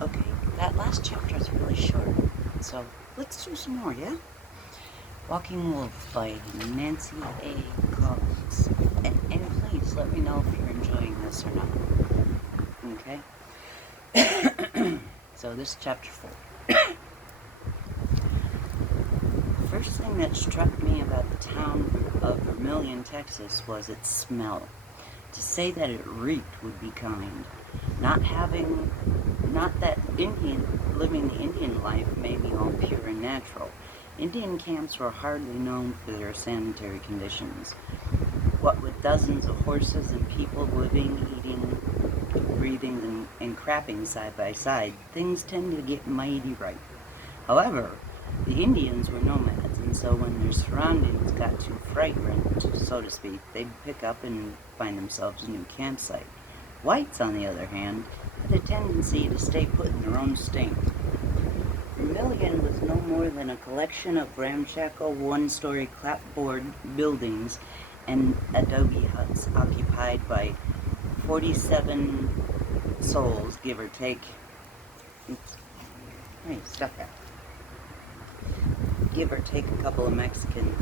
Okay, that last chapter is really short, so let's do some more, yeah? Walking Wolf by Nancy A. Collins. And please let me know if you're enjoying this or not. Okay? So this is chapter 4. The first thing that struck me about the town of Vermilion, Texas was its smell. To say that it reeked would be kind. Not that living the Indian life may be all pure and natural. Indian camps were hardly known for their sanitary conditions. What with dozens of horses and people living, eating, breathing, and crapping side by side, things tend to get mighty right. However, the Indians were nomads, and so when their surroundings got too fragrant, so to speak, they'd pick up and find themselves a new campsite. Whites, on the other hand, had a tendency to stay put in their own stink. Vermilion was no more than a collection of ramshackle one-story clapboard buildings and adobe huts occupied by 47 souls, give or take. Oops. Hey, stop that. Give or take a couple of Mexicans.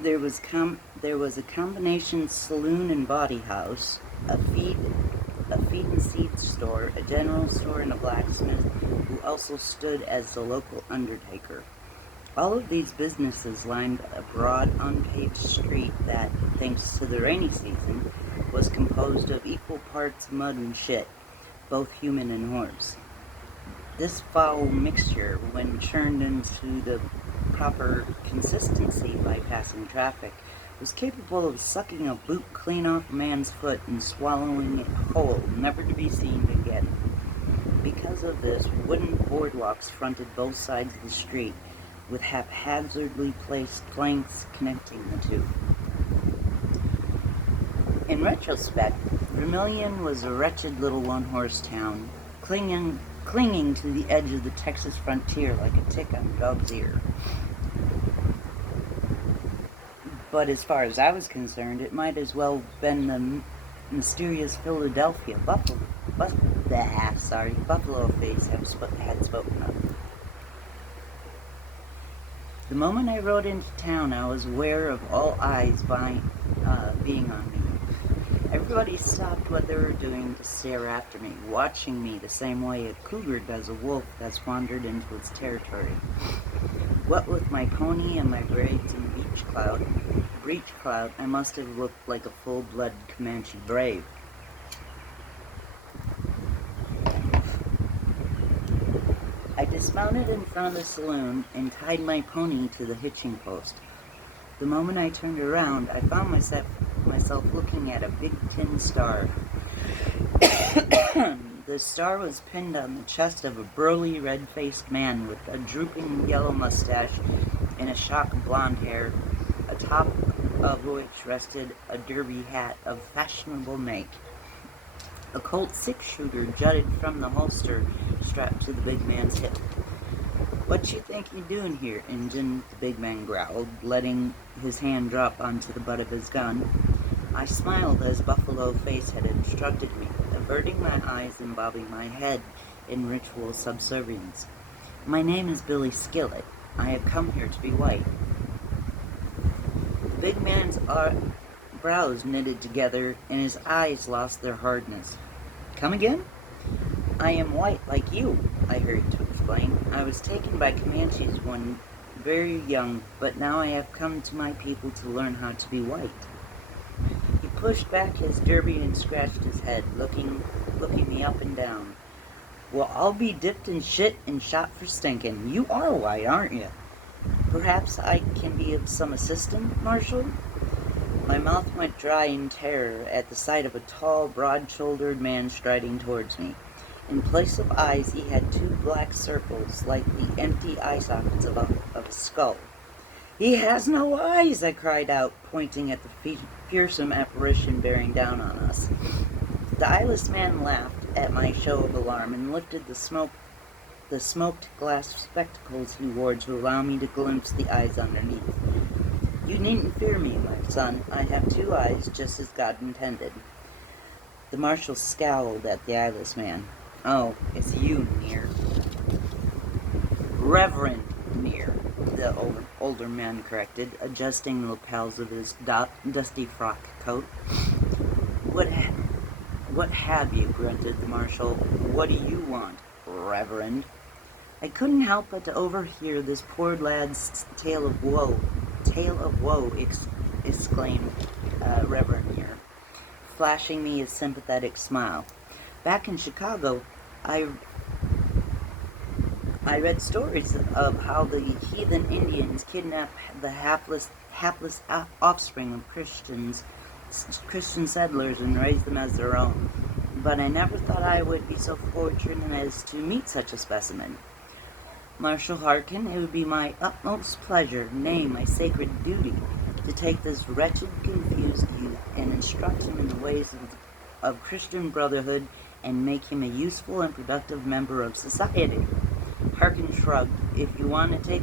There was a combination saloon and body house, a feed and seed store, a general store, and a blacksmith who also stood as the local undertaker. All of these businesses lined a broad, unpaved street that, thanks to the rainy season, was composed of equal parts mud and shit, both human and horse. This foul mixture, when churned into the proper consistency by passing traffic, was capable of sucking a boot clean off a man's foot and swallowing it whole, never to be seen again. Because of this, wooden boardwalks fronted both sides of the street, with haphazardly placed planks connecting the two. In retrospect, Vermilion was a wretched little one-horse town, clinging to the edge of the Texas frontier like a tick on a dog's ear. But as far as I was concerned, it might as well have been the mysterious Philadelphia Buffalo Face had spoken of. The moment I rode into town, I was aware of all eyes being on me. Everybody stopped what they were doing to stare after me, watching me the same way a cougar does a wolf that's wandered into its territory. What with my pony and my braids and breech clout, I must have looked like a full-blood Comanche brave. I dismounted in front of the saloon and tied my pony to the hitching post. The moment I turned around, I found myself looking at a big tin star. The star was pinned on the chest of a burly, red-faced man with a drooping yellow mustache and a shock of blonde hair, atop of which rested a derby hat of fashionable make. A Colt 6-shooter jutted from the holster strapped to the big man's hip. "What you think you doing here, Injun?" the big man growled, letting his hand drop onto the butt of his gun. I smiled as Buffalo Face had instructed me, averting my eyes and bobbing my head in ritual subservience. "My name is Billy Skillet. I have come here to be white." The big man's brows knitted together, and his eyes lost their hardness. "Come again?" "I am white like you," I hurried to explain. "I was taken by Comanches when very young, but now I have come to my people to learn how to be white." He pushed back his derby and scratched his head, looking me up and down. "Well, I'll be dipped in shit and shot for stinking. You are white, aren't you? Perhaps I can be of some assistance, Marshal?" My mouth went dry in terror at the sight of a tall, broad-shouldered man striding towards me. In place of eyes, he had two black circles, like the empty eye sockets of a skull. "He has no eyes!" I cried out, pointing at the fearsome apparition bearing down on us. The eyeless man laughed at my show of alarm and lifted the smoked glass spectacles he wore to allow me to glimpse the eyes underneath. "You needn't fear me, my son. I have two eyes, just as God intended." The marshal scowled at the eyeless man. "Oh, it's you, Near." "Reverend Near," the older man corrected, adjusting the lapels of his dusty frock coat. What have you?" grunted the marshal. "What do you want, Reverend?" I couldn't help but to overhear this poor lad's tale of woe, exclaimed Reverend Near, flashing me a sympathetic smile. "Back in Chicago, I read stories of how the heathen Indians kidnap the hapless offspring of Christian settlers and raise them as their own. But I never thought I would be so fortunate as to meet such a specimen. Marshal Harkin, it would be my utmost pleasure, nay, my sacred duty, to take this wretched, confused youth and instruct him in the ways of Christian brotherhood and make him a useful and productive member of society." Harkin shrugged. "If you want to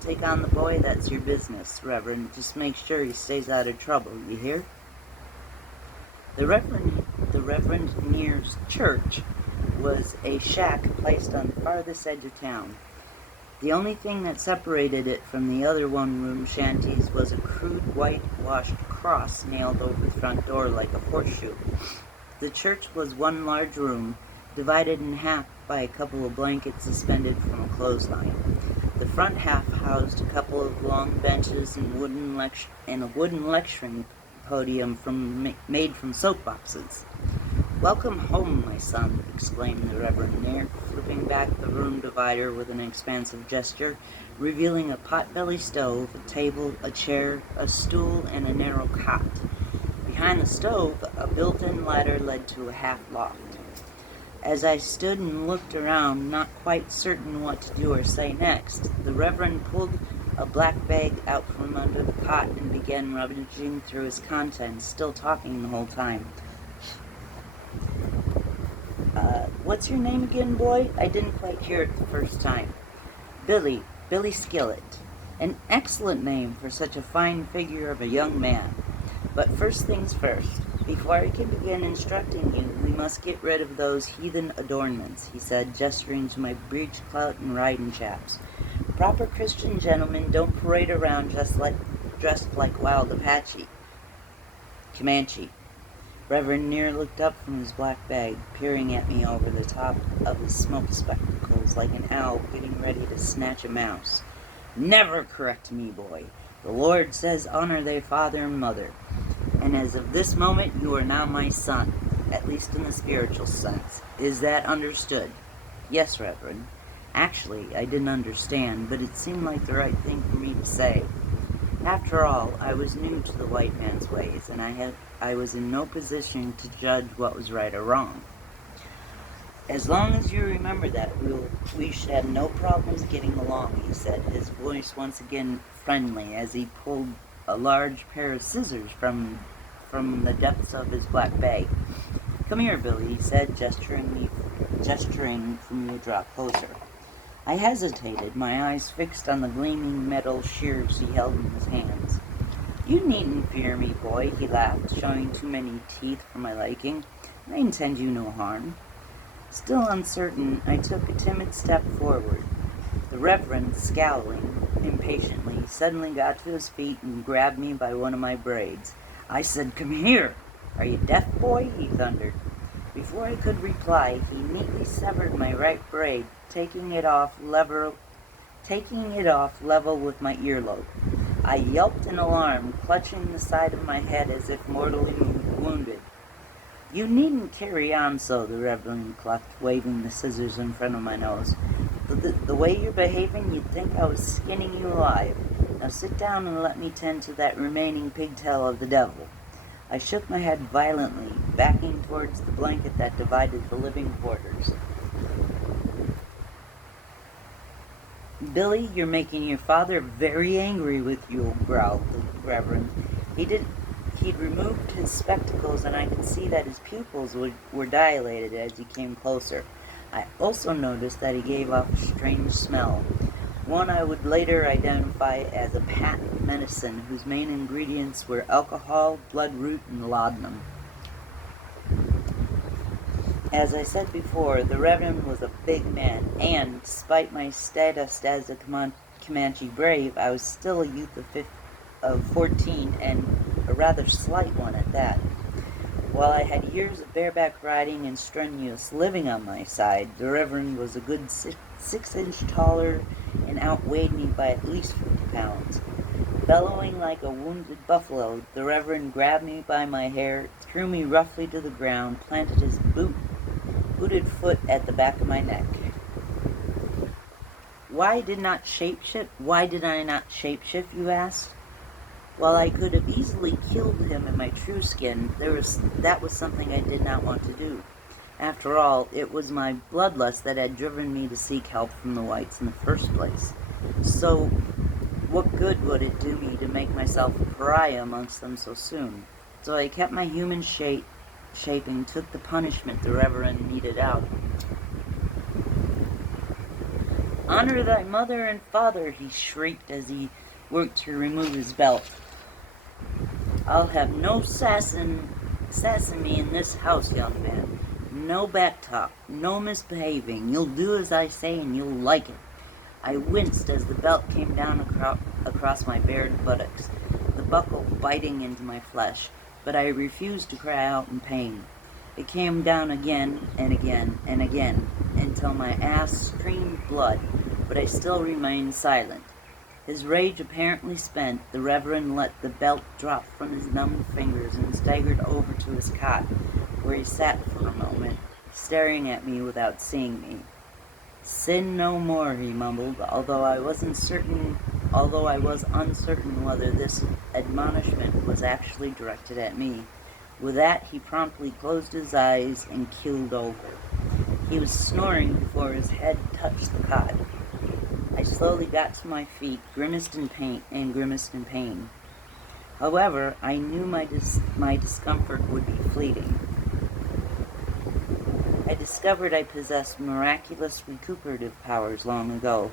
take on the boy, that's your business, Reverend. Just make sure he stays out of trouble, you hear?" The Reverend Near's church was a shack placed on the farthest edge of town. The only thing that separated it from the other one-room shanties was a crude whitewashed cross nailed over the front door like a horseshoe. The church was one large room, divided in half by a couple of blankets suspended from a clothesline. The front half housed a couple of long benches and a wooden lecturing podium made from soapboxes. "Welcome home, my son," exclaimed the Reverend Near, flipping back the room divider with an expansive gesture, revealing a pot-belly stove, a table, a chair, a stool, and a narrow cot. Behind the stove, a built-in ladder led to a half-loft. As I stood and looked around, not quite certain what to do or say next, the Reverend pulled a black bag out from under the cot and began rummaging through its contents, still talking the whole time. "What's your name again, boy? I didn't quite hear it the first time." Billy Skillet. An excellent name for such a fine figure of a young man. But first things first. Before I can begin instructing you, we must get rid of those heathen adornments," he said, gesturing to my breechclout and riding chaps. "Proper Christian gentlemen don't parade around dressed like wild Comanche." Reverend Near looked up from his black bag, peering at me over the top of his smoke spectacles like an owl getting ready to snatch a mouse. "Never correct me, boy. The Lord says honor thy father and mother. And as of this moment, you are now my son, at least in the spiritual sense. Is that understood?" "Yes, Reverend." Actually, I didn't understand, but it seemed like the right thing for me to say. After all, I was new to the white man's ways, and I was in no position to judge what was right or wrong. "As long as you remember that, we should have no problems getting along," he said, his voice once again friendly as he pulled a large pair of scissors from the depths of his black bag. "Come here, Billy," he said, gesturing for me to draw closer. I hesitated, my eyes fixed on the gleaming metal shears he held in his hands. "You needn't fear me, boy," he laughed, showing too many teeth for my liking. "I intend you no harm." Still uncertain, I took a timid step forward. The Reverend, scowling impatiently, suddenly got to his feet and grabbed me by one of my braids. I said, "Come here." "Are you deaf, boy?" he thundered. Before I could reply, he neatly severed my right braid, taking it off level with my earlobe. I yelped in alarm, clutching the side of my head as if mortally wounded. "You needn't carry on so," the Reverend clucked, waving the scissors in front of my nose. The way you're behaving, you'd think I was skinning you alive. Now sit down and let me tend to that remaining pigtail of the devil." I shook my head violently, backing towards the blanket that divided the living quarters. "Billy, you're making your father very angry with you," growled the Reverend. He'd removed his spectacles, and I could see that his pupils were dilated as he came closer. I also noticed that he gave off a strange smell, one I would later identify as a patent medicine whose main ingredients were alcohol, bloodroot, and laudanum. As I said before, the Reverend was a big man, and despite my status as a Comanche brave, I was still a youth of 14, and a rather slight one at that. While I had years of bareback riding and strenuous living on my side, the Reverend was a good 6 inch taller and outweighed me by at least 50 pounds. Bellowing like a wounded buffalo, the Reverend grabbed me by my hair, threw me roughly to the ground, planted his booted foot at the back of my neck. Why did I not shapeshift, you asked? While I could have easily killed him in my true skin, that was something I did not want to do. After all, it was my bloodlust that had driven me to seek help from the whites in the first place. So, what good would it do me to make myself a pariah amongst them so soon? So I kept my human shape and took the punishment the Reverend meted out. "Honor thy mother and father," he shrieked as he worked to remove his belt. "I'll have no sassing me in this house, young man. No back talk, no misbehaving. You'll do as I say and you'll like it." I winced as the belt came down across my bared buttocks, the buckle biting into my flesh, but I refused to cry out in pain. It came down again and again and again, until my ass streamed blood, but I still remained silent. His rage apparently spent, the Reverend let the belt drop from his numbed fingers and staggered over to his cot, where he sat for a moment, staring at me without seeing me. "Sin no more," he mumbled, although I was uncertain whether this admonishment was actually directed at me. With that, he promptly closed his eyes and keeled over. He was snoring before his head touched the cot. I slowly got to my feet, grimaced in pain. However, I knew my discomfort would be fleeting. I discovered I possessed miraculous recuperative powers long ago,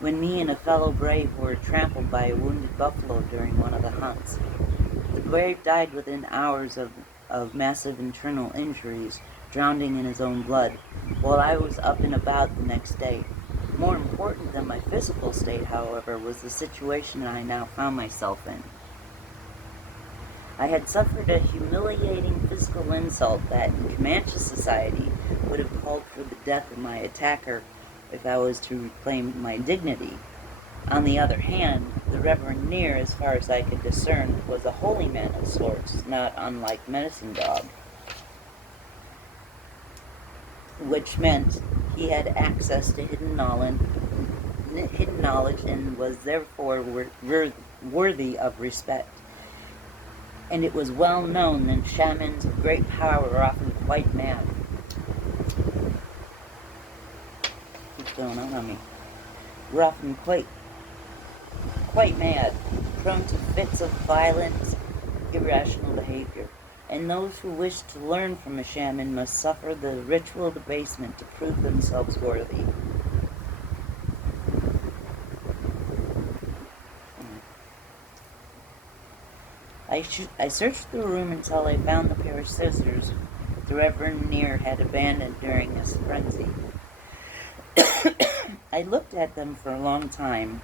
when me and a fellow brave were trampled by a wounded buffalo during one of the hunts. The brave died within hours of massive internal injuries, drowning in his own blood, while I was up and about the next day. More important than my physical state, however, was the situation I now found myself in. I had suffered a humiliating physical insult that, in Comanche society, would have called for the death of my attacker if I was to reclaim my dignity. On the other hand, the Reverend Near, as far as I could discern, was a holy man of sorts, not unlike Medicine Dog, which meant he had access to hidden knowledge and was therefore worthy of respect. And it was well known that shamans of great power are often quite mad. What's going on me? We're often quite mad, prone to fits of violent, irrational behavior. And those who wish to learn from a shaman must suffer the ritual debasement to prove themselves worthy. I searched the room until I found the pair of scissors the Reverend Near had abandoned during his frenzy. I looked at them for a long time,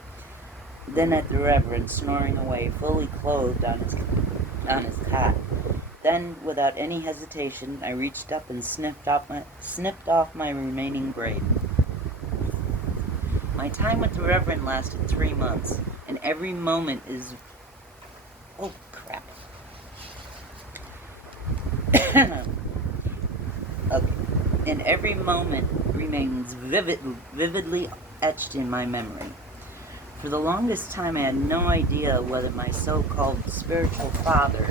then at the Reverend snoring away, fully clothed on his cot. Then, without any hesitation, I reached up and snipped off my remaining braid. My time with the Reverend lasted 3 months, and every moment is... Oh, crap. Okay. And every moment remains vividly etched in my memory. For the longest time, I had no idea whether my so-called spiritual father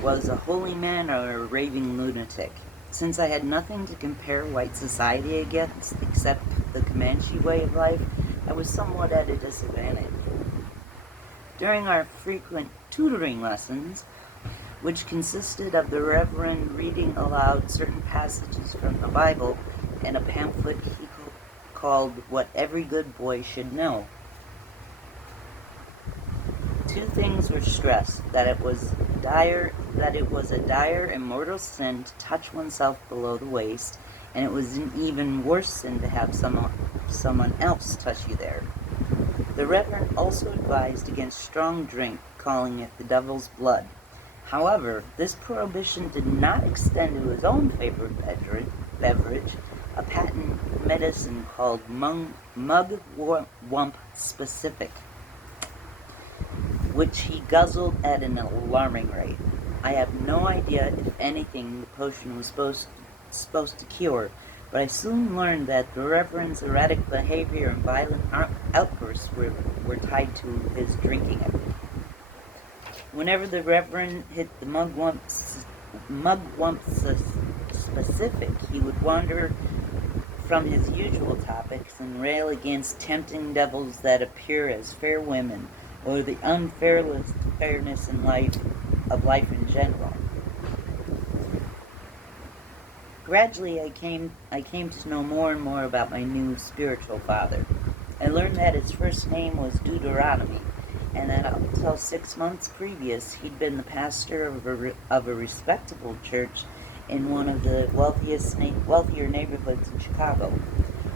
was a holy man or a raving lunatic. Since I had nothing to compare white society against except the Comanche way of life, I was somewhat at a disadvantage. During our frequent tutoring lessons, which consisted of the Reverend reading aloud certain passages from the Bible and a pamphlet he called What Every Good Boy Should Know, Two things were stressed: that it was a dire and mortal sin to touch oneself below the waist, and it was an even worse sin to have someone else touch you there. The Reverend also advised against strong drink, calling it the devil's blood. However, this prohibition did not extend to his own favorite beverage, a patent medicine called Mugwump Specific, which he guzzled at an alarming rate. I have no idea if anything the potion was supposed to cure, but I soon learned that the Reverend's erratic behavior and violent outbursts were tied to his drinking habit. Whenever the Reverend hit the Mugwump Specific, he would wander from his usual topics and rail against tempting devils that appear as fair women, or the unfairness of life in general. Gradually, I came to know more and more about my new spiritual father. I learned that his first name was Deuteronomy, and that until 6 months previous, he'd been the pastor of a respectable church in one of the wealthier neighborhoods in Chicago.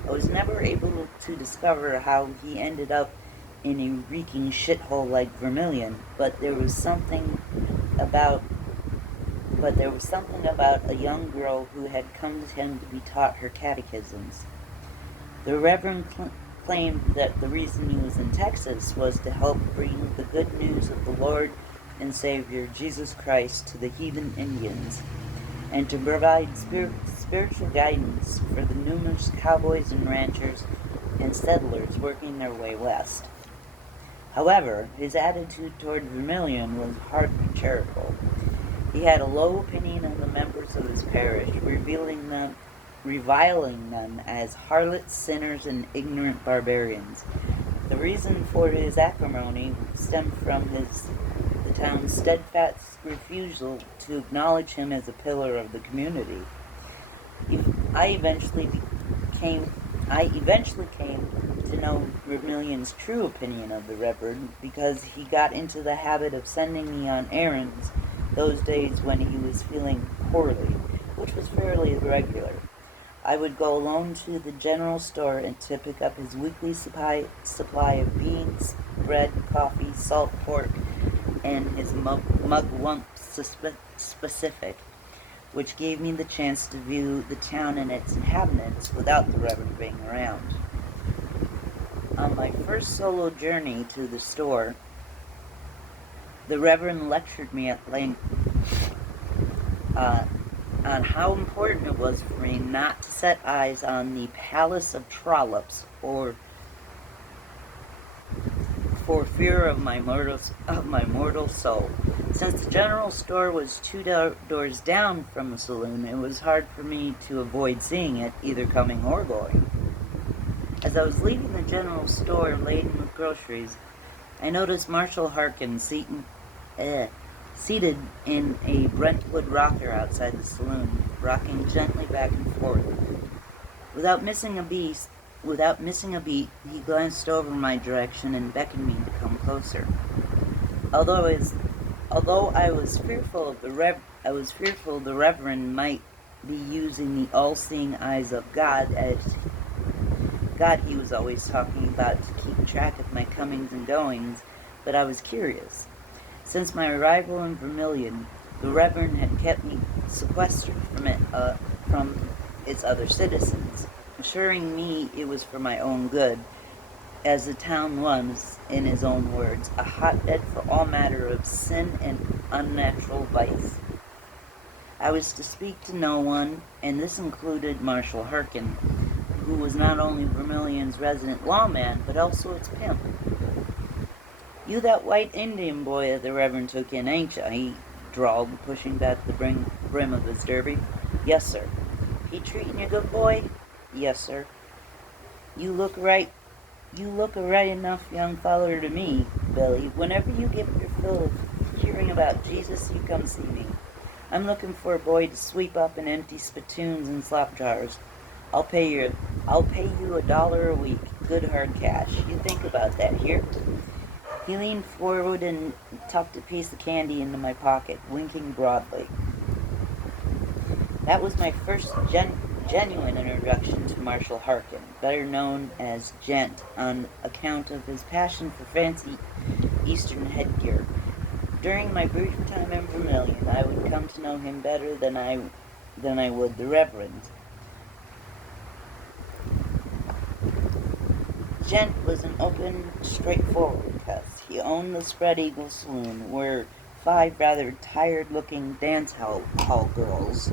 I was never able to discover how he ended up in a reeking shithole like Vermilion, but there was something about a young girl who had come to him to be taught her catechisms. The Reverend claimed that the reason he was in Texas was to help bring the good news of the Lord and Savior Jesus Christ to the heathen Indians, and to provide spiritual guidance for the numerous cowboys and ranchers and settlers working their way west. However, his attitude toward Vermilion was hardly charitable. He had a low opinion of the members of his parish, reviling them as harlots, sinners, and ignorant barbarians. The reason for his acrimony stemmed from the town's steadfast refusal to acknowledge him as a pillar of the community. I eventually came to know Vermilion's true opinion of the Reverend because he got into the habit of sending me on errands those days when he was feeling poorly, which was fairly regular. I would go alone to the general store and to pick up his weekly supply of beans, bread, coffee, salt pork, and his Mugwump Specific, which gave me the chance to view the town and its inhabitants without the Reverend being around. On my first solo journey to the store, the Reverend lectured me at length on how important it was for me not to set eyes on the Palace of Trollops, or for fear of my mortal soul. Since the general store was 2 doors down from the saloon, it was hard for me to avoid seeing it, either coming or going. As I was leaving the general store laden with groceries, I noticed Marshall Harkin seated in a Brentwood rocker outside the saloon, rocking gently back and forth. Without missing a beat, he glanced over my direction and beckoned me to come closer. Although I was fearful the Reverend might be using the all-seeing eyes of God, as God he was always talking about, to keep track of my comings and goings, but I was curious. Since my arrival in Vermilion, the Reverend had kept me sequestered from its other citizens, assuring me it was for my own good, as the town was, in his own words, a hotbed for all manner of sin and unnatural vice. I was to speak to no one, and this included Marshall Harkin, who was not only Vermilion's resident lawman, but also its pimp. "You that white Indian boy that the Reverend took in, ain't ya?" he drawled, pushing back the brim of his derby. "Yes, sir." "He treating you good, boy?" "Yes, sir." You look a right enough young feller to me, Billy. Whenever you get your fill of hearing about Jesus, you come see me. I'm looking for a boy to sweep up and empty spittoons and slop jars. I'll pay you $1 a week, good hard cash. You think about that, here?" He leaned forward and tucked a piece of candy into my pocket, winking broadly. That was my first genuine introduction to Marshall Harkin, better known as Gent on account of his passion for fancy Eastern headgear. During my brief time in Vermilion, I would come to know him better than I would the Reverend. Gent was an open, straightforward cuss. He owned the Spread Eagle Saloon, where 5 rather tired-looking dance hall girls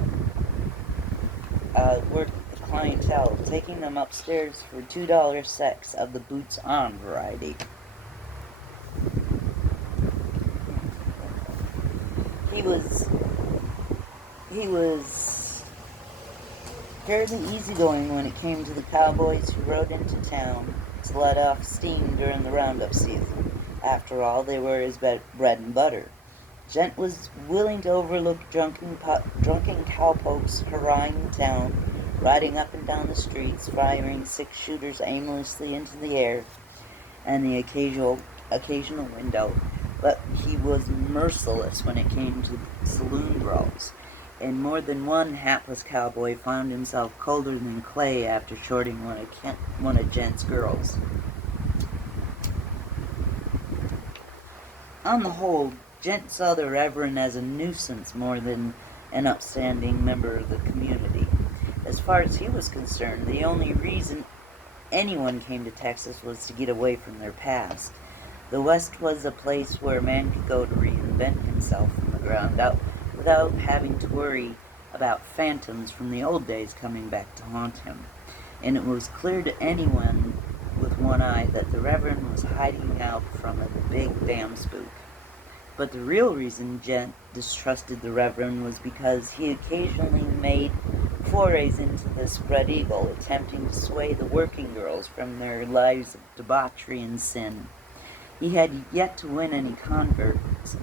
worked the clientele, taking them upstairs for $2 sets of the boots-on variety. He was fairly easygoing when it came to the cowboys who rode into town to let off steam during the roundup season. After all, they were his bread and butter. Gent was willing to overlook drunken cowpokes hurrahing town, riding up and down the streets, firing 6-shooters aimlessly into the air and the occasional window. But he was merciless when it came to saloon brawls, and more than one hapless cowboy found himself colder than clay after shorting one of Gent's girls. On the whole, Gent saw the Reverend as a nuisance more than an upstanding member of the community. As far as he was concerned, the only reason anyone came to Texas was to get away from their past. The West was a place where a man could go to reinvent himself from the ground up without having to worry about phantoms from the old days coming back to haunt him. And it was clear to anyone with one eye that the Reverend was hiding out from a big damn spook. But the real reason Gent distrusted the Reverend was because he occasionally made forays into the Spread Eagle, attempting to sway the working girls from their lives of debauchery and sin. He had yet to win any converts,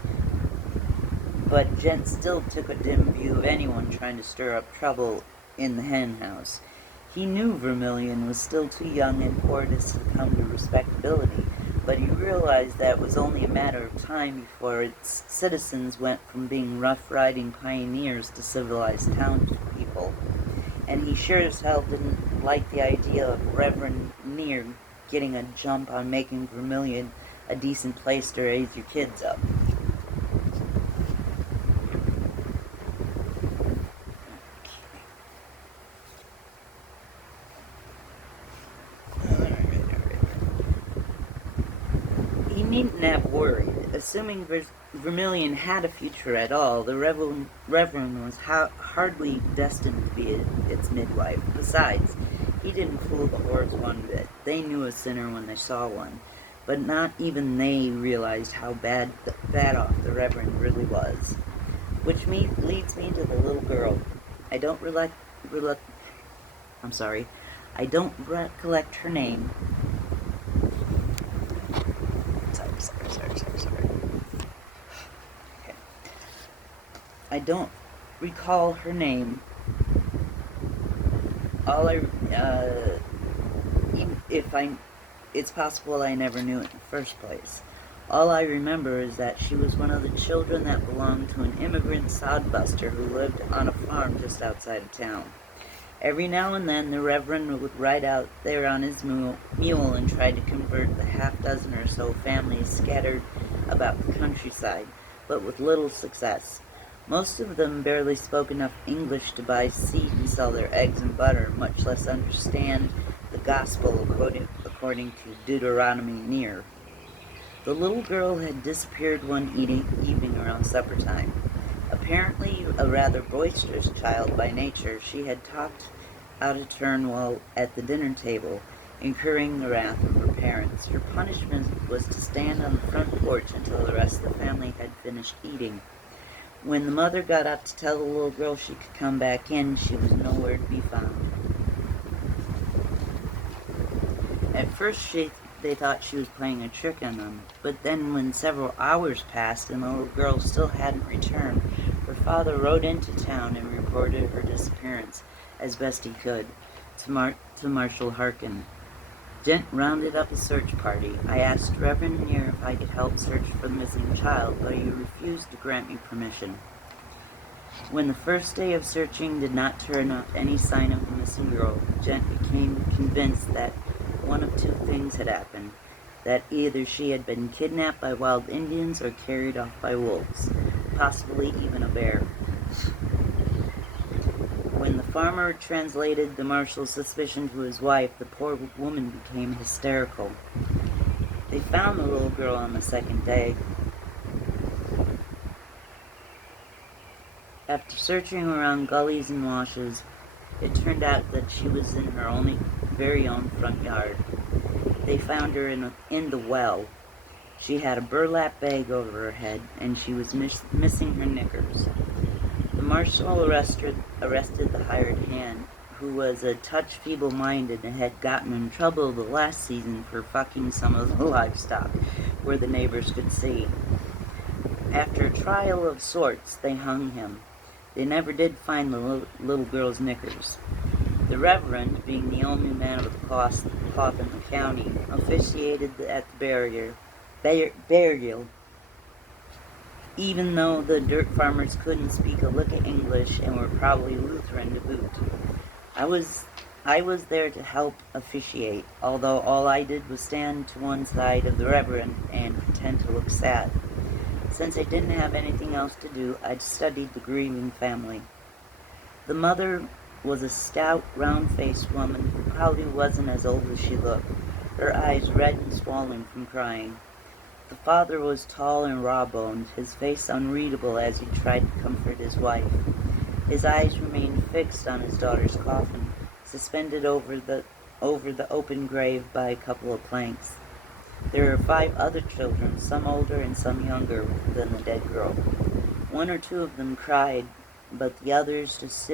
but Gent still took a dim view of anyone trying to stir up trouble in the hen house. He knew Vermilion was still too young and poor to succumb to respectability, but he realized that it was only a matter of time before its citizens went from being rough-riding pioneers to civilized townspeople. And he sure as hell didn't like the idea of Reverend Near getting a jump on making Vermilion a decent place to raise your kids up. He needn't have worried. Assuming Vermilion had a future at all, the Reverend was hardly destined to be its midwife. Besides, he didn't fool the whores one bit. They knew a sinner when they saw one. But not even they realized how bad off the Reverend really was. Which leads me to the little girl. I don't recollect her name. Sorry. Okay. I don't recall her name. It's possible I never knew it in the first place. All I remember is that she was one of the children that belonged to an immigrant sodbuster who lived on a farm just outside of town. Every now and then the Reverend would ride out there on his mule and try to convert the half-dozen or so families scattered about the countryside, but with little success. Most of them barely spoke enough English to buy seed and sell their eggs and butter, much less understand the gospel according to Deuteronomy Near. The little girl had disappeared one evening around supper time. Apparently a rather boisterous child by nature, she had talked out of turn while at the dinner table, incurring the wrath of her parents. Her punishment was to stand on the front porch until the rest of the family had finished eating. When the mother got up to tell the little girl she could come back in, she was nowhere to be found. At first they thought she was playing a trick on them, but then when several hours passed and the little girl still hadn't returned, her father rode into town and reported her disappearance as best he could to Marshall Harkin. Gent rounded up a search party. I asked Reverend Neer if I could help search for the missing child, but he refused to grant me permission. When the first day of searching did not turn up any sign of the missing girl, Gent became convinced that one of two things had happened. That either she had been kidnapped by wild Indians or carried off by wolves, possibly even a bear. When the farmer translated the marshal's suspicion to his wife, the poor woman became hysterical. They found the little girl on the second day. After searching around gullies and washes, it turned out that she was in her very own front yard. They found her in the well. She had a burlap bag over her head, and she was missing her knickers. The marshal arrested the hired hand, who was a touch feeble-minded and had gotten in trouble the last season for fucking some of the livestock, where the neighbors could see. After a trial of sorts, they hung him. They never did find the little girl's knickers. The Reverend, being the only man with a cloth in the county, officiated at the burial, even though the dirt farmers couldn't speak a lick of English and were probably Lutheran to boot. I was there to help officiate, although all I did was stand to one side of the Reverend and pretend to look sad. Since I didn't have anything else to do, I'd studied the grieving family. The mother was a stout, round-faced woman who probably wasn't as old as she looked, her eyes red and swollen from crying. The father was tall and raw-boned, his face unreadable as he tried to comfort his wife. His eyes remained fixed on his daughter's coffin, suspended over the open grave by a couple of planks. There were 5 other children, some older and some younger than the dead girl. 1 or 2 of them cried, but the others just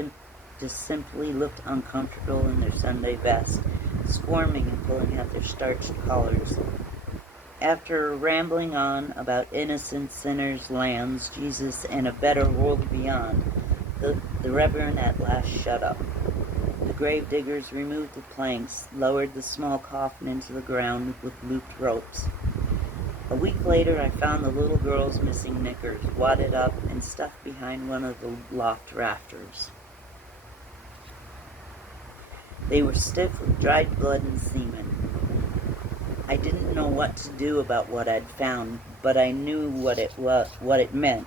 simply looked uncomfortable in their Sunday best, squirming and pulling at their starched collars. After rambling on about innocent sinners, lambs, Jesus, and a better world beyond, the Reverend at last shut up. The grave diggers removed the planks, lowered the small coffin into the ground with looped ropes. A week later, I found the little girl's missing knickers, wadded up and stuffed behind one of the loft rafters. They were stiff with dried blood and semen. I didn't know what to do about what I'd found, but I knew what it meant.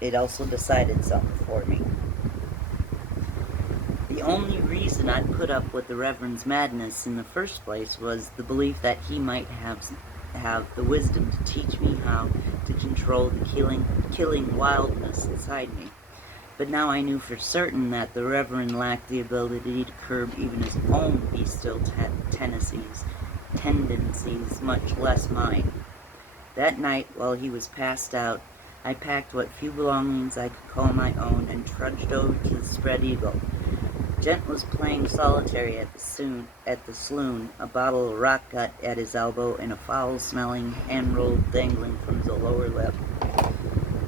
It also decided something for me. The only reason I'd put up with the Reverend's madness in the first place was the belief that he might have the wisdom to teach me how to control the killing wildness inside me. But now I knew for certain that the Reverend lacked the ability to curb even his own bestial tendencies, much less mine. That night, while he was passed out, I packed what few belongings I could call my own and trudged over to the Spread Eagle. Gent was playing solitary at the saloon, a bottle of rock gut at his elbow and a foul-smelling hand-roll dangling from his lower lip.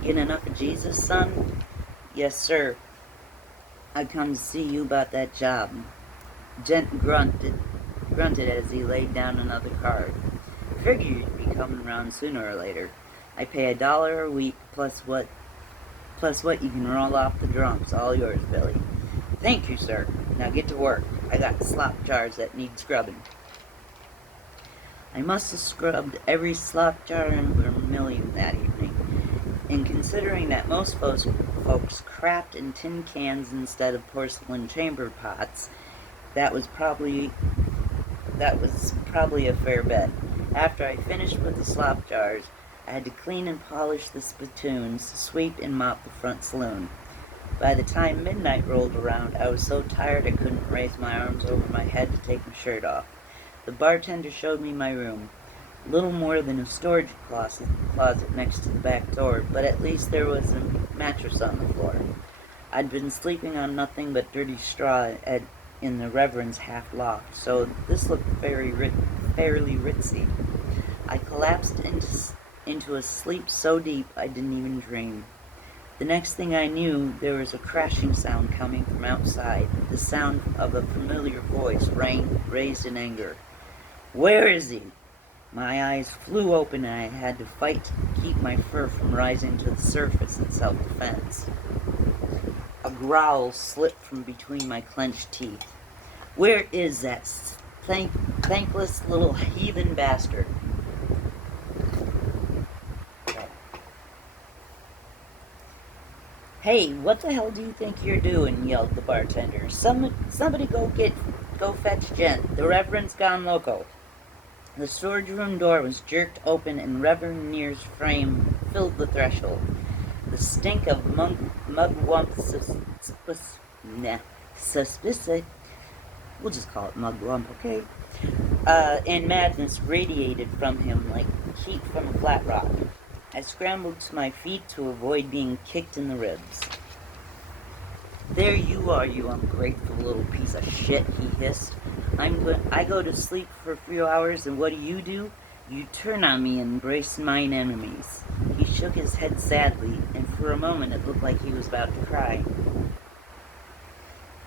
"Get enough of Jesus, son?" "Yes, sir. I come to see you about that job." Gent grunted as he laid down another card. "I figure you'd be coming around sooner or later. I pay $1 a week plus what you can roll off the drums. All yours, Billy." "Thank you, sir. Now get to work. I got slop jars that need scrubbing." I must have scrubbed every slop jar in Vermilion that evening. And considering that most folks crapped in tin cans instead of porcelain chamber pots, that was probably a fair bet. After I finished with the slop jars, I had to clean and polish the spittoons, sweep and mop the front saloon. By the time midnight rolled around, I was so tired I couldn't raise my arms over my head to take my shirt off. The bartender showed me my room. Little more than a storage closet next to the back door, but at least there was a mattress on the floor. I'd been sleeping on nothing but dirty straw in the Reverend's half loft, so this looked fairly ritzy. I collapsed into a sleep so deep I didn't even dream. The next thing I knew, there was a crashing sound coming from outside, the sound of a familiar voice raised in anger. Where is he? My eyes flew open and I had to fight to keep my fur from rising to the surface in self-defense. A growl slipped from between my clenched teeth. Where is that thankless little heathen bastard? Hey, what the hell do you think you're doing? Yelled the bartender. Somebody go fetch Gent. The Reverend's gone loco. The storage room door was jerked open and Reverend Near's frame filled the threshold. The stink of mugwump suspicious, we'll just call it mugwump, okay? And madness radiated from him like heat from a flat rock. I scrambled to my feet to avoid being kicked in the ribs. There you are, you ungrateful little piece of shit, he hissed. I go to sleep for a few hours, and what do? You turn on me and embrace mine enemies. He shook his head sadly, and for a moment it looked like he was about to cry.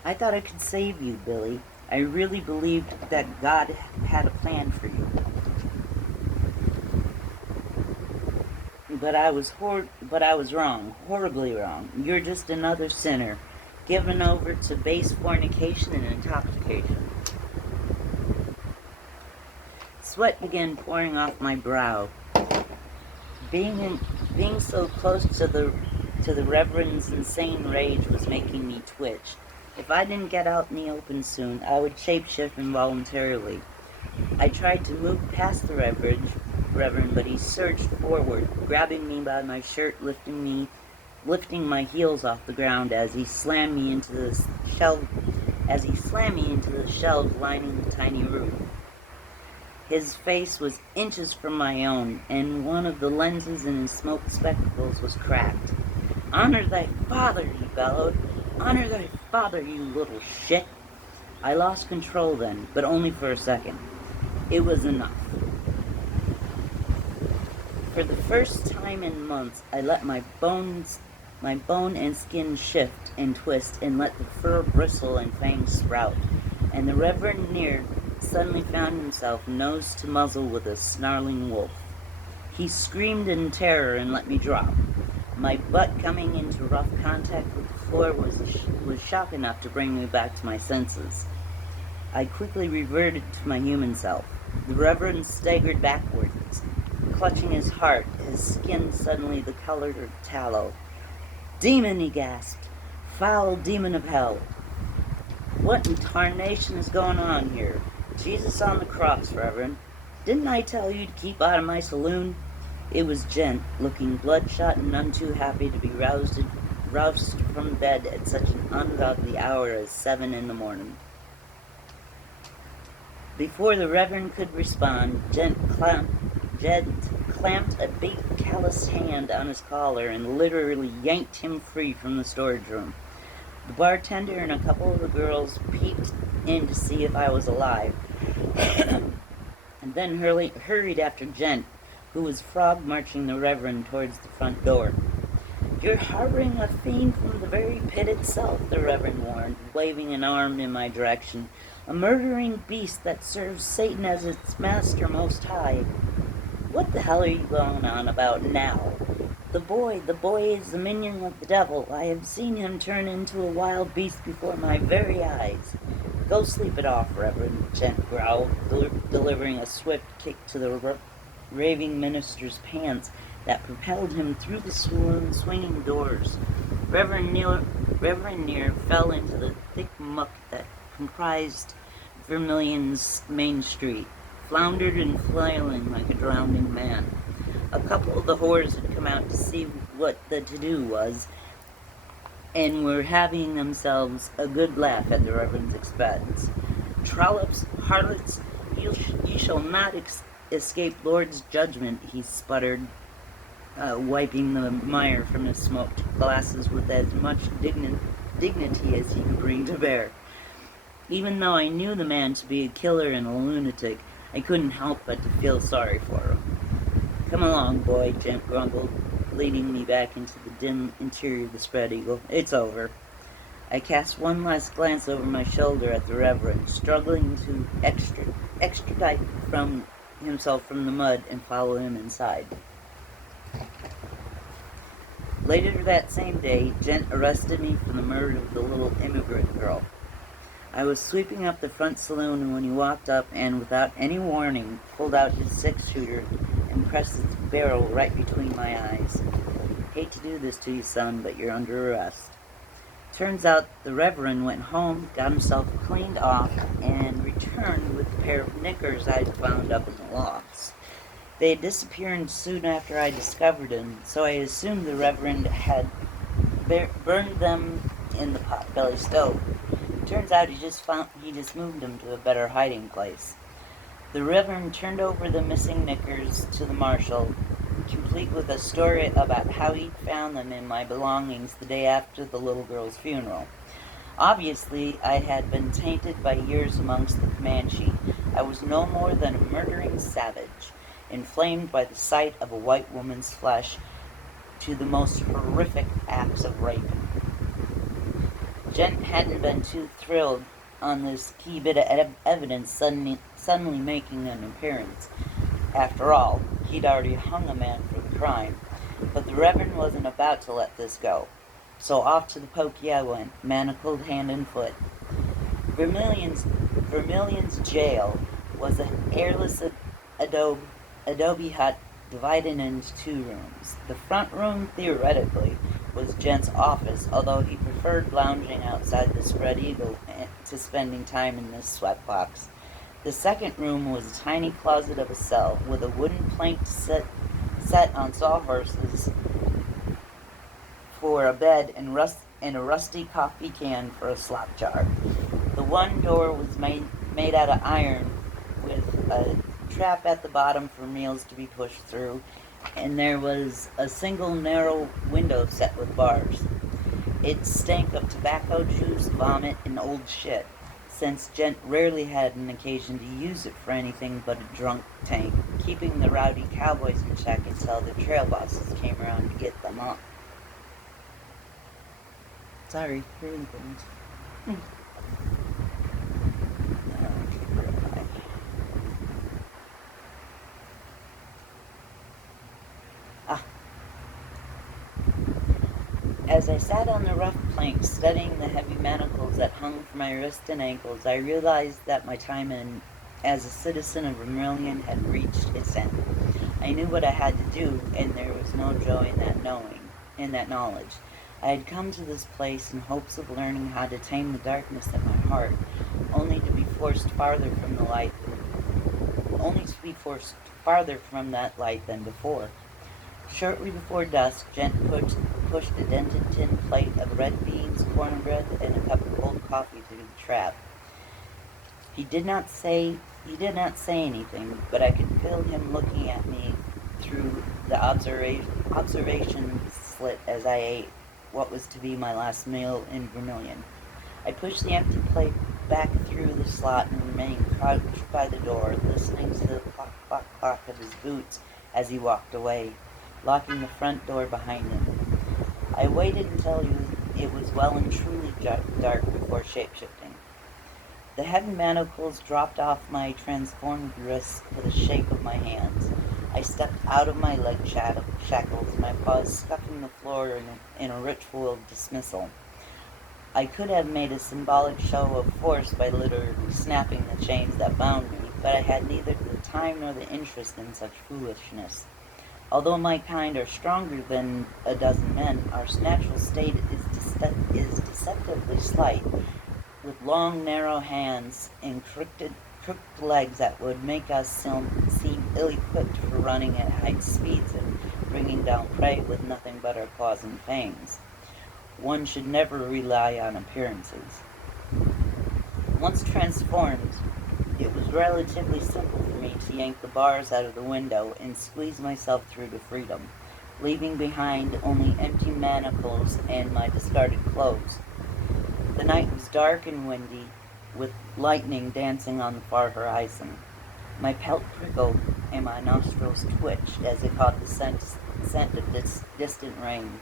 I thought I could save you, Billy. I really believed that God had a plan for you. But I was wrong, horribly wrong. You're just another sinner, given over to base fornication and intoxication. Sweat began pouring off my brow. Being so close to the Reverend's insane rage was making me twitch. If I didn't get out in the open soon, I would shapeshift involuntarily. I tried to move past the Reverend, but he surged forward, grabbing me by my shirt, lifting my heels off the ground as he slammed me into the shelves lining the tiny room. His face was inches from my own, and one of the lenses in his smoked spectacles was cracked. "Honor thy father," he bellowed. "Honor thy father, you little shit." I lost control then, but only for a second. It was enough. For the first time in months, I let my bone and skin shift and twist and let the fur bristle and fangs sprout. And the Reverend Near suddenly found himself nose to muzzle with a snarling wolf. He screamed in terror and let me drop. My butt coming into rough contact with the floor was shock enough to bring me back to my senses. I quickly reverted to my human self. The Reverend staggered backwards, clutching his heart, his skin suddenly the color of tallow. "Demon," he gasped. "Foul demon of hell. What in tarnation is going on here? Jesus on the cross, Reverend. Didn't I tell you to keep out of my saloon?" It was Gent, looking bloodshot and none too happy to be roused from bed at such an ungodly hour as 7 in the morning. Before the Reverend could respond, Gent clamped a big calloused hand on his collar and literally yanked him free from the storage room. The bartender and a couple of the girls peeped in to see if I was alive, and then hurried after Gent, who was frog-marching the Reverend towards the front door. "You're harboring a fiend from the very pit itself," the Reverend warned, waving an arm in my direction. "A murdering beast that serves Satan as its master most high." "What the hell are you going on about now?" The boy is the minion of the devil. I have seen him turn into a wild beast before my very eyes." "Go sleep it off, Reverend," Gent growled, delivering a swift kick to the raving minister's pants that propelled him through the swinging doors. Reverend Near fell into the thick muck that comprised Vermilion's main street, floundered and flailing like a drowning man. A couple of the whores had come out to see what the to-do was, and were having themselves a good laugh at the Reverend's expense. "Trollops, harlots, you shall not escape Lord's judgment," he sputtered, wiping the mire from his smoked glasses with as much dignity as he could bring to bear. Even though I knew the man to be a killer and a lunatic, I couldn't help but to feel sorry for him. "Come along, boy," Gent grumbled, leading me back into the dim interior of the spread eagle. "It's over." I cast one last glance over my shoulder at the Reverend, struggling to extradite from himself from the mud and follow him inside. Later that same day, Gent arrested me for the murder of the little immigrant girl. I was sweeping up the front saloon when he walked up and, without any warning, pulled out his six-shooter and pressed its barrel right between my eyes. Hate to do this to you, son, but you're under arrest. Turns out the Reverend went home, got himself cleaned off, and returned with a pair of knickers I'd found up in the lofts. They had disappeared soon after I discovered them, so I assumed the Reverend had burned them in the potbelly stove. Turns out he just moved them to a better hiding place. The Reverend turned over the missing knickers to the marshal, complete with a story about how he'd found them in my belongings the day after the little girl's funeral. Obviously, I had been tainted by years amongst the Comanche. I was no more than a murdering savage, inflamed by the sight of a white woman's flesh to the most horrific acts of rape. Gent hadn't been too thrilled on this key bit of evidence suddenly making an appearance. After all, he'd already hung a man for the crime. But the Reverend wasn't about to let this go. So off to the pokey I went, manacled hand and foot. Vermilion's jail was an airless adobe hut divided into two rooms. The front room, theoretically, was Gent's office, although he preferred lounging outside the spread eagle to spending time in this sweatbox. The second room was a tiny closet of a cell, with a wooden plank set on sawhorses for a bed and a rusty coffee can for a slop jar. The one door was made out of iron, with a trap at the bottom for meals to be pushed through, and there was a single narrow window set with bars. It stank of tobacco juice, vomit, and old shit, since Gent rarely had an occasion to use it for anything but a drunk tank, keeping the rowdy cowboys in check until the trail bosses came around to get them off. Sorry, hearing things. As I sat on the rough plank studying the heavy manacles that hung from my wrists and ankles, I realized that my time as a citizen of Vermilion had reached its end. I knew what I had to do, and there was no joy in that knowledge. I had come to this place in hopes of learning how to tame the darkness in my heart, only to be forced farther from that light than before. Shortly before dusk, Gent pushed a dented tin plate of red beans, cornbread, and a cup of cold coffee through the trap. He did not say anything, but I could feel him looking at me through the observation slit as I ate what was to be my last meal in Vermilion. I pushed the empty plate back through the slot and remained crouched by the door, listening to the clock of his boots as he walked away, locking the front door behind him. I waited until it was well and truly dark before shapeshifting. The heavy manacles dropped off my transformed wrists with a shake of my hands. I stepped out of my leg shackles, my paws scuffing the floor in a ritual of dismissal. I could have made a symbolic show of force by literally snapping the chains that bound me, but I had neither the time nor the interest in such foolishness. Although my kind are stronger than a dozen men, our natural state is deceptively slight, with long, narrow hands and crooked legs that would make us seem ill-equipped for running at high speeds and bringing down prey with nothing but our claws and fangs. One should never rely on appearances. Once transformed, it was relatively simple for me to yank the bars out of the window and squeeze myself through to freedom, leaving behind only empty manacles and my discarded clothes. The night was dark and windy, with lightning dancing on the far horizon. My pelt prickled and my nostrils twitched as I caught the scent of distant rain.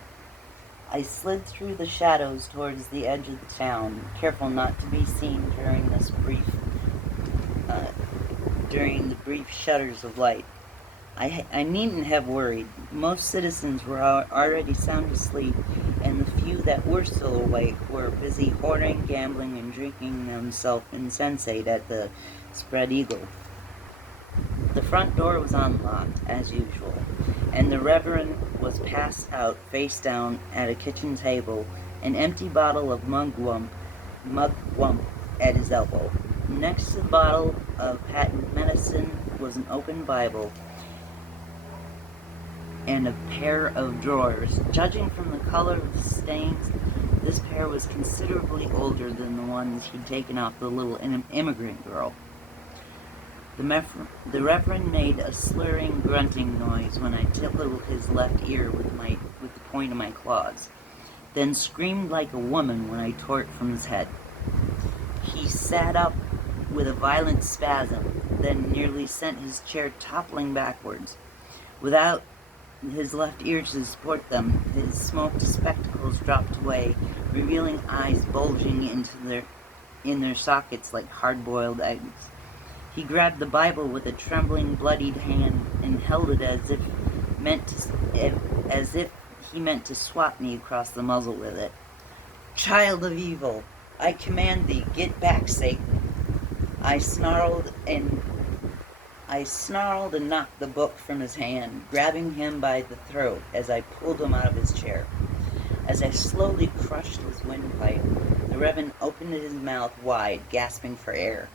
I slid through the shadows towards the edge of the town, careful not to be seen during this brief during the brief shudders of light. I needn't have worried. Most citizens were already sound asleep, and the few that were still awake were busy hoarding, gambling, and drinking themselves insensate at the Spread Eagle. The front door was unlocked, as usual, and the Reverend was passed out face down at a kitchen table, an empty bottle of mugwump at his elbow. Next to the bottle of patent medicine was an open Bible and a pair of drawers. Judging from the color of the stains, this pair was considerably older than the ones he'd taken off the little immigrant girl. The Reverend made a slurring, grunting noise when I tickled his left ear with the point of my claws, then screamed like a woman when I tore it from his head. He sat up with a violent spasm, then nearly sent his chair toppling backwards. Without his left ear to support them, his smoked spectacles dropped away, revealing eyes bulging in their sockets like hard-boiled eggs. He grabbed the Bible with a trembling, bloodied hand and held it as if he meant to swat me across the muzzle with it. "Child of evil, I command thee, get back, Satan!" I snarled and knocked the book from his hand, grabbing him by the throat as I pulled him out of his chair. As I slowly crushed his windpipe, the Reverend opened his mouth wide, gasping for air.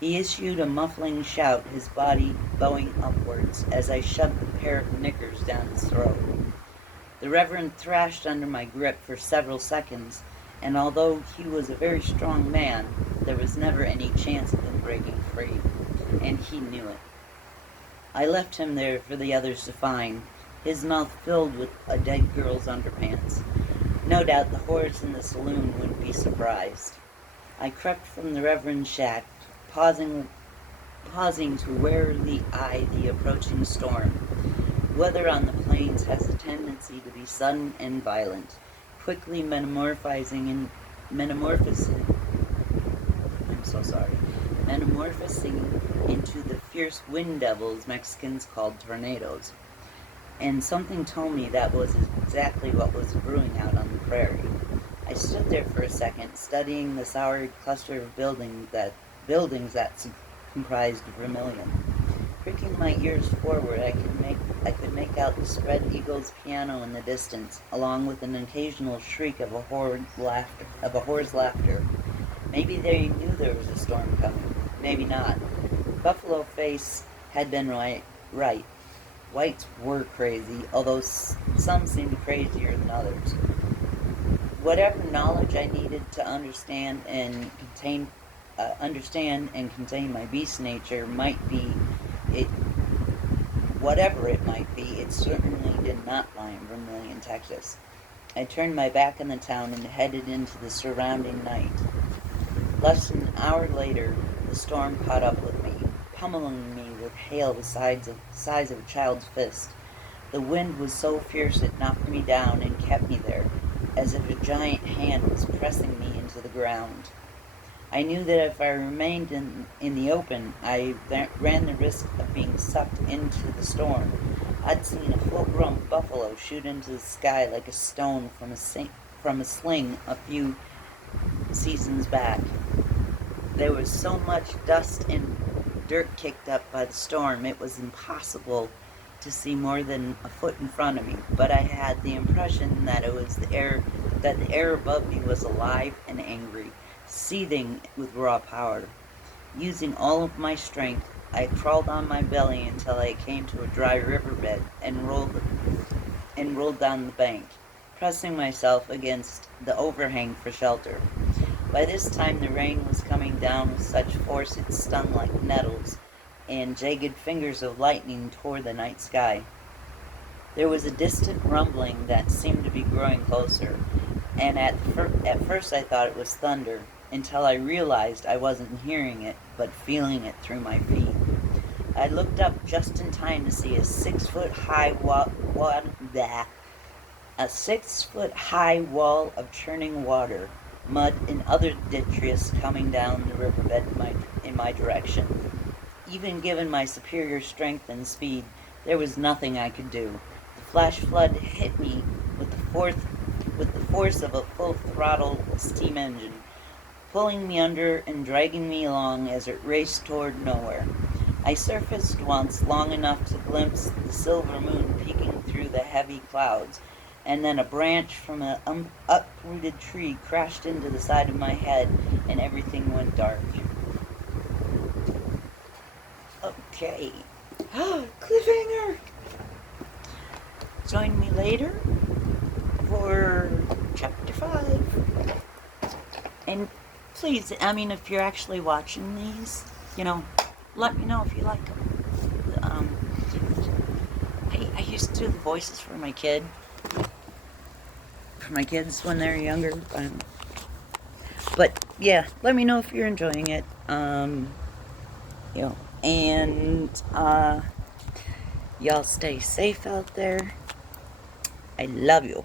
He issued a muffling shout, his body bowing upwards, as I shoved the pair of knickers down his throat. The Reverend thrashed under my grip for several seconds, and although he was a very strong man, there was never any chance of him breaking free, and he knew it. I left him there for the others to find, his mouth filled with a dead girl's underpants. No doubt the whores in the saloon would be surprised. I crept from the Reverend's shack, pausing to warily eye the approaching storm. Weather on the plains has a tendency to be sudden and violent, quickly metamorphosing into the fierce wind devils Mexicans called tornadoes. And something told me that was exactly what was brewing out on the prairie. I stood there for a second, studying the soured cluster of buildings that comprised Vermilion. Pricking my ears forward, I could make out the Spread Eagle's piano in the distance, along with an occasional shriek of a whore's laughter. Maybe they knew there was a storm coming. Maybe not. Buffalo Face had been right. Whites were crazy, although some seemed crazier than others. Whatever knowledge I needed to understand and contain my beast nature whatever it might be, it certainly did not lie in Vermilion, Texas. I turned my back on the town and headed into the surrounding night. Less than an hour later, the storm caught up with me, pummeling me with hail the size of a child's fist. The wind was so fierce it knocked me down and kept me there, as if a giant hand was pressing me into the ground. I knew that if I remained in the open, I ran the risk of being sucked into the storm. I'd seen a full-grown buffalo shoot into the sky like a stone from a sling a few seasons back. There was so much dust and dirt kicked up by the storm, it was impossible to see more than a foot in front of me, but I had the impression that the air above me was alive and angry, seething with raw power. Using all of my strength, I crawled on my belly until I came to a dry riverbed and rolled down the bank, pressing myself against the overhang for shelter. By this time the rain was coming down with such force it stung like nettles, and jagged fingers of lightning tore the night sky. There was a distant rumbling that seemed to be growing closer, and at first I thought it was thunder, until I realized I wasn't hearing it, but feeling it through my feet. I looked up just in time to see a 6-foot high wall of churning water, mud, and other detritus coming down the riverbed in my direction. Even given my superior strength and speed, there was nothing I could do. The flash flood hit me with the force of a full throttle steam engine, pulling me under and dragging me along as it raced toward nowhere. I surfaced once long enough to glimpse the silver moon peeking through the heavy clouds, and then a branch from an uprooted tree crashed into the side of my head, and everything went dark. Okay. Cliffhanger! Join me later for chapter 5. And please, if you're actually watching these, let me know if you like them. I used to do the voices for my kids when they're younger. But yeah, let me know if you're enjoying it. And y'all stay safe out there. I love you.